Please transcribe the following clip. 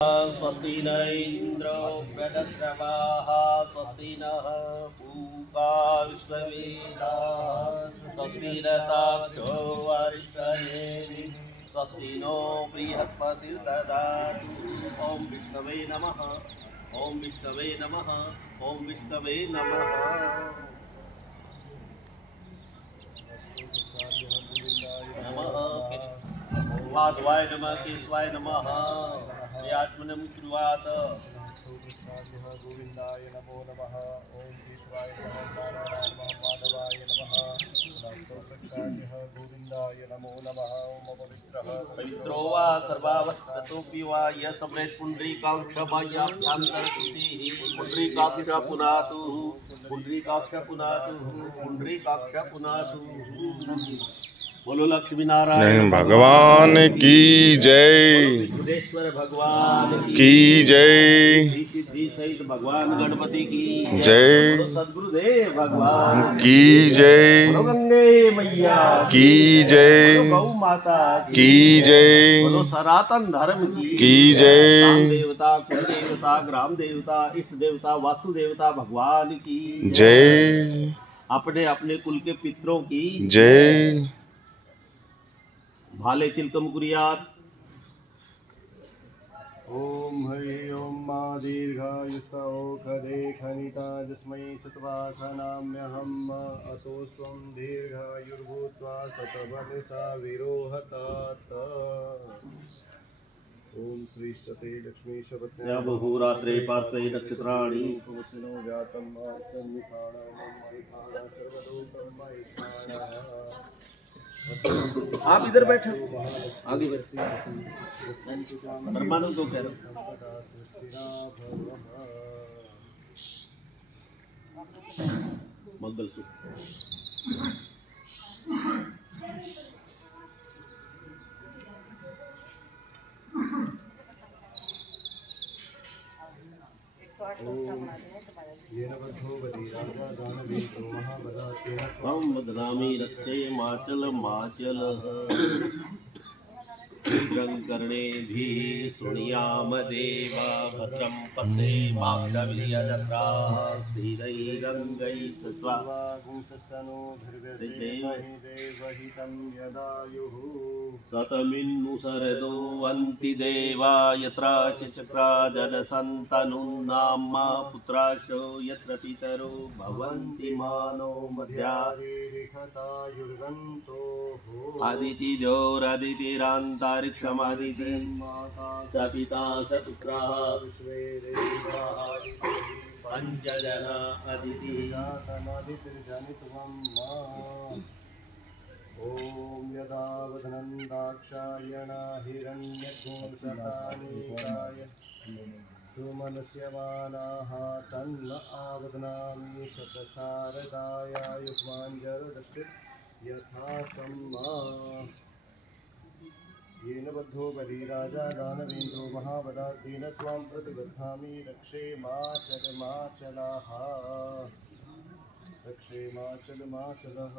स्वस्ति न इंद्रो वृद्धश्रवाः स्वस्ति नः पूषा विश्ववेदाः स्वस्ति नस्तार्क्ष्यो अरिष्टनेमिः स्वस्ति नो बृहस्पतिर्दधातु। ओम विष्णवे नमः। ओम विष्णवे नमः। ओम विष्णवे नमः। माधवाय नमः केशवाय नमः आत्मनम शुरुआत गोविंदाय नमो नमः। ओम केशवाय नमः माधवाय नमः गोविंदाय नमो नमः। ओम पवित्रो वा सर्वावस्थितोऽपि वा यः सम्यक् पुण्डरीकाक्षमायाभ्यान्तरशुद्धिः पुण्डरीकाक्ष पुनातु पुण्डरीकाक्ष पुनातु पुण्डरीकाक्ष पुनातु। बोलो लक्ष्मी नारायण भगवान की जय। बुद्धेश्वर भगवान की जय। सिद्धि सहित भगवान गणपति की जय। सद्गुरुदेव भगवान की जय। बोलो गंगे मैया की जय। बोलो गौ माता की जय। बोलो सनातन धर्म की जय। ग्राम देवता कुल देवता ग्राम देवता इष्ट देवता वास्तु देवता भगवान की जय। अपने अपने कुल के पितरों की जय। भाले तिलकम कुर्यात्। ओम हरि ओम मा दीर्घायुष्टौखदे खनिता जस्मै चत्वाखनाम्यहम् अतो स्वं दीर्घायुर्भूत्वा शतवदसा विरोहतात। ओम श्री सते लक्ष्मी शपथ्या बहुरात्रे पार्श्वे नक्षत्राणि उपवसिनो जातं मातर्मिखाणं सर्वलोकं महिषाणः। आप इधर बैठे आगे परमाणु को कह रहे मंगल हम बदनामी रक्षे माचल माचल कर्णेभिः शृणुयाम देवा भद्रं पश्येमाक्षभिर्यजत्राः स्थिरैरङ्गैः स्थित्वा शतमिन्नुसरदो वन्ति देवा यत्र चक्रा जनसन्तनुन्नाम्मा पुत्राशो यत्र पितरो भवन्ति मानो आदितिजोरादितिरान्तारिक्षमादिति स पिता स पुत्रः पंचजना अदिति। ओम यदा वदनं दाक्षायण हिरण्यघोषतानिकाय सुमनस्यमानाः तन्न आवदनामि शतशारदायायुष्माञ्जरदश्चित् यथा सम्मा। येन बद्धो बलिराजा दानवेन्द्रो महाबलाद्येन त्वां प्रतिबध्नामि रक्षे माचलः रक्षे माचलः।